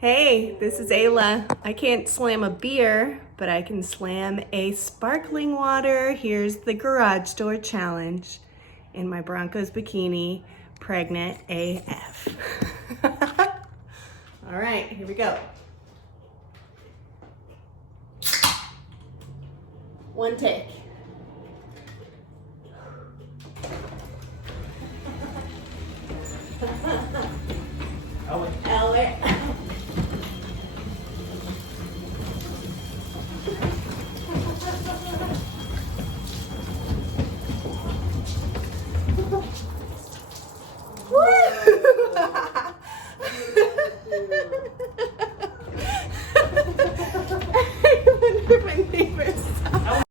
Hey, this is Ayla. I can't slam a beer, but I can slam a sparkling water. Here's the garage door challenge in my Broncos bikini, pregnant AF. All right, here we go. One take.